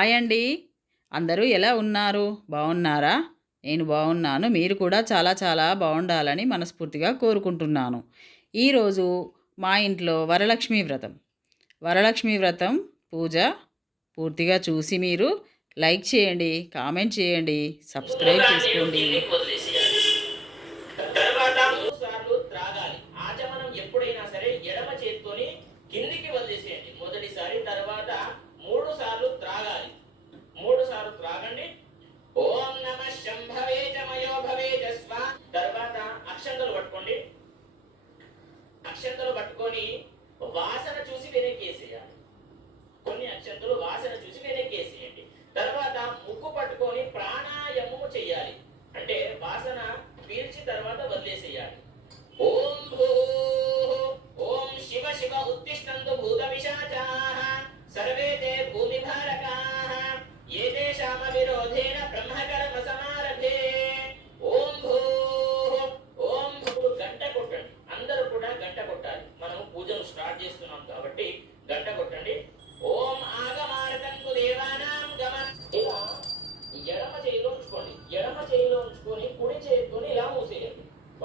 Hi అండి అందరూ ఎలా ఉన్నారు? బాగున్నారా నేను బాగున్నాను మీరు కూడా చాలా చాలా బాగుండాలని మనస్ఫూర్తిగా కోరుకుంటున్నాను. ఈరోజు మా ఇంట్లో వరలక్ష్మి వ్రతం. వరలక్ష్మి వ్రతం పూజ పూర్తిగా చూసి మీరు లైక్ చేయండి కామెంట్ చేయండి సబ్స్క్రైబ్ చేసుకోండి.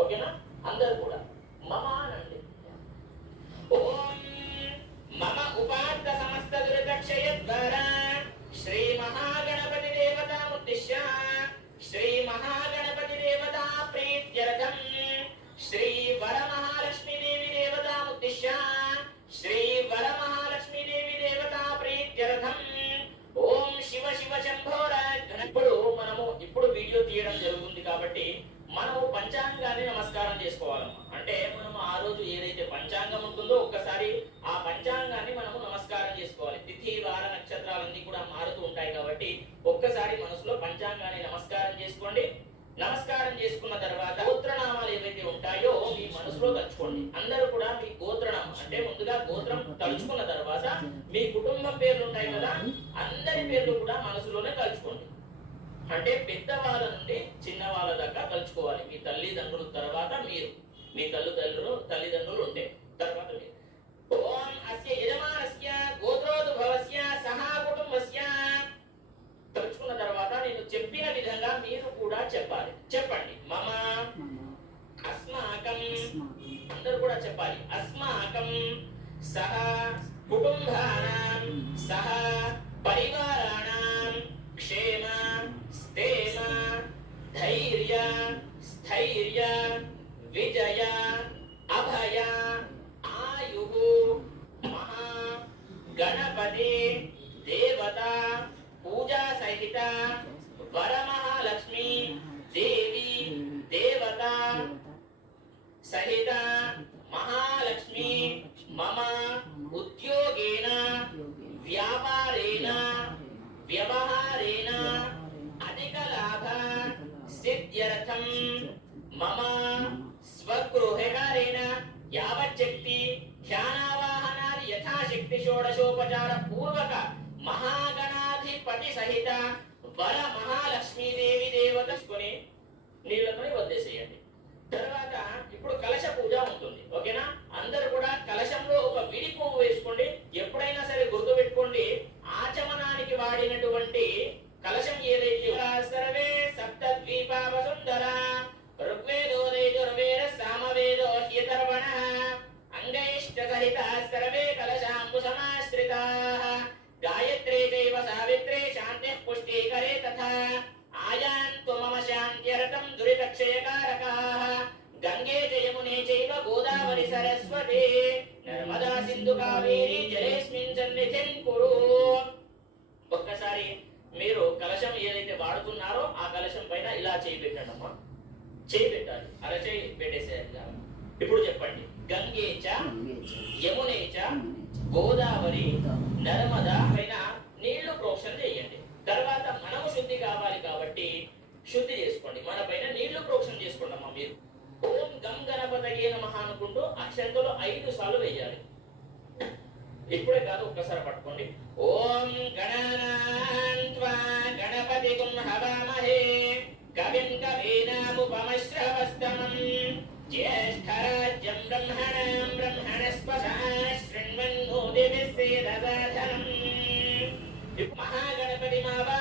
ఓకేనా? అందరు కూడా. మమ అనండి. ఓం మమ ఉపార్థ సమస్త దురితక్షయ శ్రీ మహాగణపతి దేవతాముద్దిశ్య శ్రీ మహాగణపతి దేవతా ప్రీత్యర్థం. శ్రీ వరమహాలక్ష్మి దేవి దేవతాముద్దిశ్య శ్రీ వరమహాలక్ష్మి దేవి దేవతా ప్రీత్యర్థం. ఓం శివ శివ శంభోరాజ్ ఇప్పుడు మనము ఇప్పుడు వీడియో తీయడం జరుగుతుంది కాబట్టి మనము పంచాంగాన్ని నమస్కారం చేసుకోవాలమ్మా అంటే మనము ఆ రోజు ఏదైతే పంచాంగం ఉంటుందో ఒక్కసారి ఆ పంచాంగాన్ని మనము నమస్కారం చేసుకోవాలి తిథి వార నక్షత్రాలన్నీ కూడా మారుతూ ఉంటాయి కాబట్టి ఒక్కసారి మనసులో పంచాంగాన్ని నమస్కారం చేసుకోండి. నమస్కారం చేసుకున్న తర్వాత గోత్రనామాలు ఏవైతే ఉంటాయో మీ మనసులో తలుచుకోండి. అందరూ కూడా మీ గోత్రనామం అంటే ముందుగా గోత్రం తలుచుకున్న తర్వాత మీ కుటుంబం పేర్లు ఉంటాయి కదా అందరి పేర్లు కూడా మనసులోనే తలుచుకోండి. అంటే పెద్దవాళ్ళ నుండి చిన్న వాళ్ళ దాకా తలుచుకోవాలి. మీ తల్లిదండ్రుల తర్వాత మీరు. మీ తల్లిదండ్రులు తల్లిదండ్రులు ఉంటే తర్వాత మీరు. ఓం అస్య యజమానస్య గోత్రోద్భవస్య సహా కుటుంబస్ చెప్పిన విధంగా మీరు కూడా చెప్పాలి. చెప్పండి. మమ అస్మాకం. అందరూ కూడా చెప్పాలి. అస్మాకం సహ కుటుంబానాం సహ పరివారాణం క్షేమ స్థేమ ధైర్య స్థైర్య విజయ అభయ ఆయు మహా గణపతి దేవత పూజా సహిత వరమహాలక్ష్మి దేవి దేవత సహిత మహాలక్ష్మి మమ ఉద్యోగేన వ్యాపారేణ వ్యవహారేణ అధిక లాభ సిద్ధ్యర్థం మమ స్వగృహకారేణ యావచ్చక్తి ధ్యానావాహనాది యథాశక్తి షోడశోపచార పూర్వక మహాగణాధిపతి సహిత వర మహాలక్ష్మీదేవి దేవతని నీళ్ళతోని వదిలేసేయండి. తర్వాత ఇప్పుడు కలశ పూజ ఉంటుంది. ఓకేనా? అందరు కూడా కలశంలో ఒక విడి పువ్వు వేసుకోండి. జలేస్మిన్ ఒక్కసారి మీరు కలశం ఏదైతే వాడుతున్నారో ఆ కలశం పైన ఇలా చేయి పెట్టండమ్మా. చేయి పెట్టాలి. అరచేయి పెట్టేసేయాలి ఇప్పుడు చెప్పండి. గంగే యమునేచ యమునే గోదావరి నర్మదా పైన నీళ్ళు ప్రోక్షణ చేయండి. తర్వాత మనము శుద్ధి కావాలి కాబట్టి శుద్ధి చేసుకోండి. మన పైన నీళ్ళు ప్రోక్షణ చేసుకోండి అమ్మా మీరు. ఓం గం గణపతయే నమ అనుకుంటూ అక్షంతలో ఐదు సార్లు వేయాలి. ఇప్పుడే కాదు ఒక్కసారి పట్టుకోండి. ఓం గణానాన్త్వా గణపతి హవామహే కవిం కవీనాముపమశ్రవస్తమం జ్యేష్ఠరాజ్యం బ్రహ్మణాం బ్రహ్మణస్పదా శృణ్వన్నో మహాగణపతి ఓం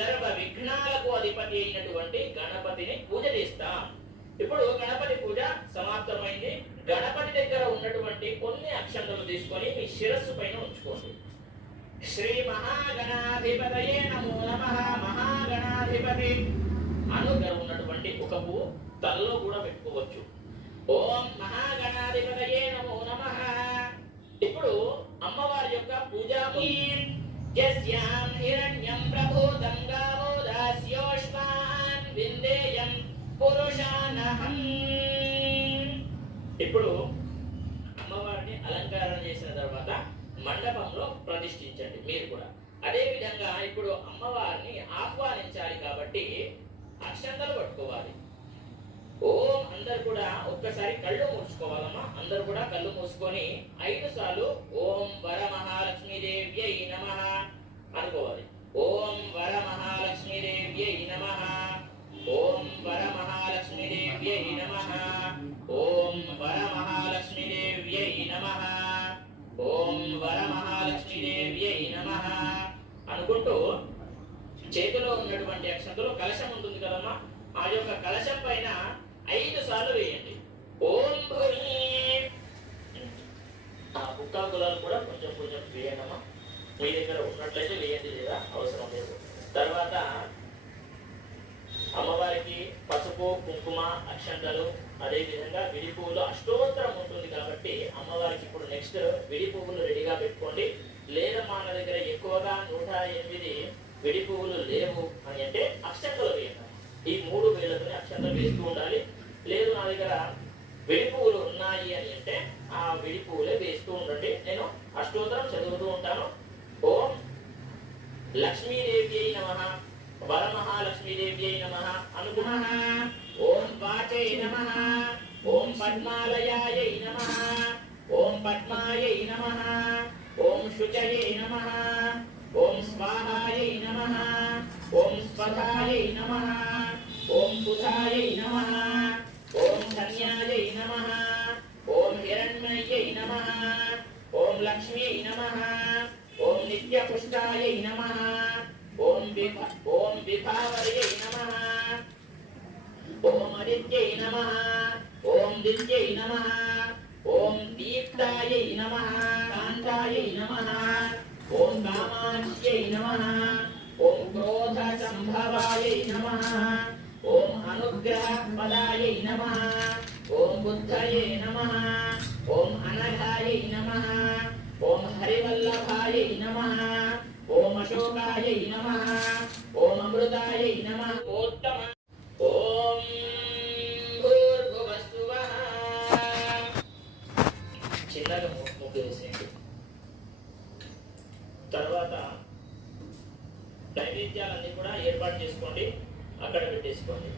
సర్వ విఘ్నాలకు అధిపతి అయినటువంటి గణపతిని పూజ చేస్తాం. ఇప్పుడు గణపతి పూజ సమాప్తమైంది. గణపతి దగ్గర ఉన్నటువంటి కొన్ని అక్షంతలు తీసుకొని మీ శిరస్సు పైన ఉంచుకోండి. శ్రీ మహాగణాధిపతయే నమో నమ. మహాగణాధిపతి. అనుగా ఉన్నటువంటి ఒక పువ్వు తలలో కూడా పెట్టుకోవచ్చు. ఓం మహాగణాధిపతయే నమో నమ. ఇప్పుడు అమ్మవారి యొక్క పూజా యస్యాం హిరణ్యం ప్రభూతం గావో దాస్యోష్మాన్ విందేయం పురుషానహం ఇప్పుడు అమ్మవారిని అలంకరణ చేసిన తర్వాత మండపంలో ప్రతిష్ఠించండి మీరు కూడా. అదే విధంగా ఇప్పుడు అమ్మవారిని ఆహ్వానించాలి కాబట్టి అక్షంతలు పట్టుకోవాలి. ఓం అందరు కూడా ఒక్కసారి కళ్ళు మూసుకోవాలమ్మా. అందరు కూడా కళ్ళు మూసుకొని ఐదు సార్లు ఓం వర మహాలక్ష్మీదేవ్యై నమ అనుకోవాలి. ఓం వర మహాలక్ష్మీదేవ్యై నమ ఓం వర మహాలక్ష్మీదేవ్యై నమ ఓం వర మహాలక్ష్మీదేవ్యై నమ ఓం వర మహాలక్ష్మీదేవ్యై నమ అనుకుంటూ చేతిలో ఉన్నటువంటి అక్షంతలో కలశం ఉంటుంది కదమ్మా. ఆ యొక్క కలశం పైన ఐదు సార్లు వేయండి. ఓం ఆ కుక్క కులాలు కూడా కొంచెం కొంచెం వేయండమ్మా మీ దగ్గర ఉన్నట్లయితే వేయండి లేదా అవసరం లేదు. తర్వాత అమ్మవారికి పసుపు కుంకుమ అక్షంతలు అదేవిధంగా విడి పువ్వులు అష్టోత్తరం ఉంటుంది కాబట్టి అమ్మవారికి ఇప్పుడు నెక్స్ట్ విడి పువ్వులు రెడీగా పెట్టుకోండి. లేదా మన దగ్గర ఎక్కువగా నూట ఎనిమిది విడి పువ్వులు లేవు అని అంటే అక్షంతలు వేయండి. ఈ మూడు వేలతోనే అక్షంతలు వేస్తూ ఉండాలి. లేదు నా దగ్గర విడి పువ్వులు ఉన్నాయి అని అంటే ఆ విడి పువ్వులే వేస్తూ ఉండండి. నేను అష్టోత్తరం చదువుతూ ఉంటాను. ఓం లక్ష్మీదేవ్యై నమ. వరమహాలక్ష్మీదేవ్యై నమ. అనుగుణ. ఓం వాచై నమ. ఓం పద్మాలయాయ నమ. ఓం పద్మాయ నమ. ఓం శుచయ నమ. ఓం స్వాహాయ నమ. ఓం స్వధాయ నమ. ఓం సుధాయ నమ. నిత్యపుష్టాయై నమ ఓం ఓం విభావర్యై నమ ఓం అదిత్యై నమ ఓం దిత్యై నమ ఓం దీప్తాయ నమ కాంతాయ నమ ఓం కామాక్ష్యై నమ ఓం క్రోధ సంభవాయ నమ ఓం అనుగ్రహ పదాయై నమ ఓం బుద్ధయే నమ ఓం అనఘాయ నమ ఓం హరివల్లభాయై నమ. ఓం అశోకాయై నమ. ఓం అమృతాయై నమ. ఓత్తమ. ఓం చిన్నగా ముగ్గు వేసేయండి తర్వాత నైవేద్యాలన్నీ కూడా ఏర్పాటు చేసుకోండి. అక్కడ పెట్టేసుకోండి.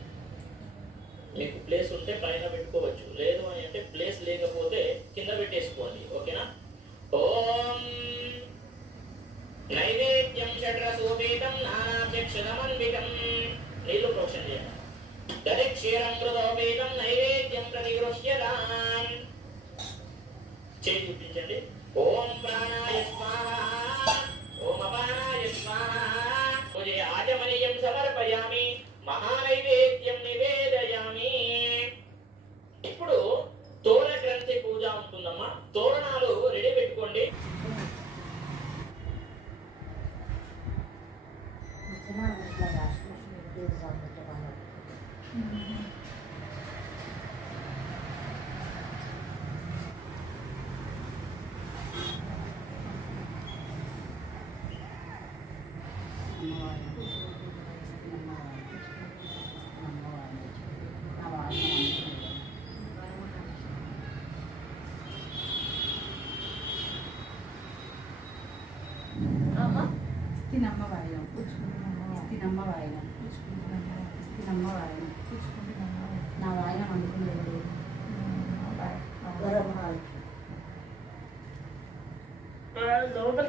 మీకు ప్లేస్ ఉంటే పైన పెట్టుకోవచ్చు. లేదు అని అంటే ప్లేస్ లేకపోతే కింద పెట్టేసుకోండి. ఓకేనా? ఓం నైవేద్యం షడ్రసోపేతం నానాభ్యక్షదమన్వితం. నీళ్ళు ప్రోక్షణ చేయండి. దరి కృతోపేతం నైవేద్యం ప్రతిగృహ్యతాం. చేయి చూపించండి ఓం ప్రాణాయ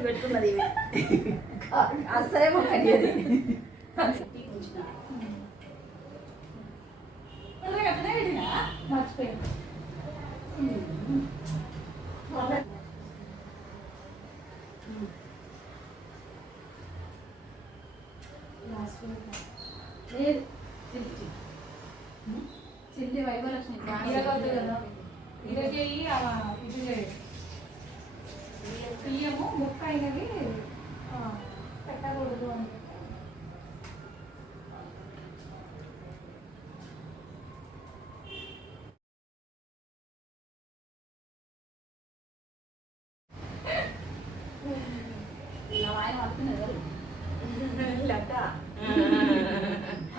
పెట్టుకున్నది అసలే బియ్యము ముక్క అయినవి పెట్టకూడదు అని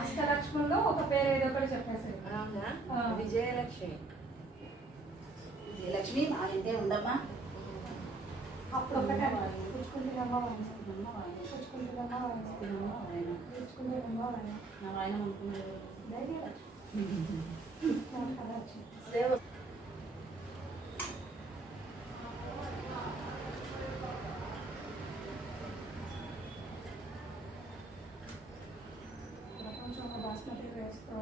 అష్టలక్ష్ముల్లో ఒక పేరు ఏదో ఒకటి చెప్పేసారు. విజయలక్ష్మి. లక్ష్మి మా ఇంటే ఉండమ్మా. అప్పుడు ఒకటే పుచ్చుకుంటున్నమ్మ వాయించాలి ఇస్తినమ్మ వాయనం పుచ్చుకుంటున్నమ్మ వాయించాలి ఇస్తినమ్మ వాయనం పుచ్చుకుంటున్నమ్మ వాయించాలి నా వాయనం అందుకునేది ధైర్యం వచ్చింది బాస్మతి రైస్తో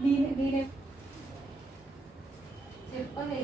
నేనే. చెప్పలే.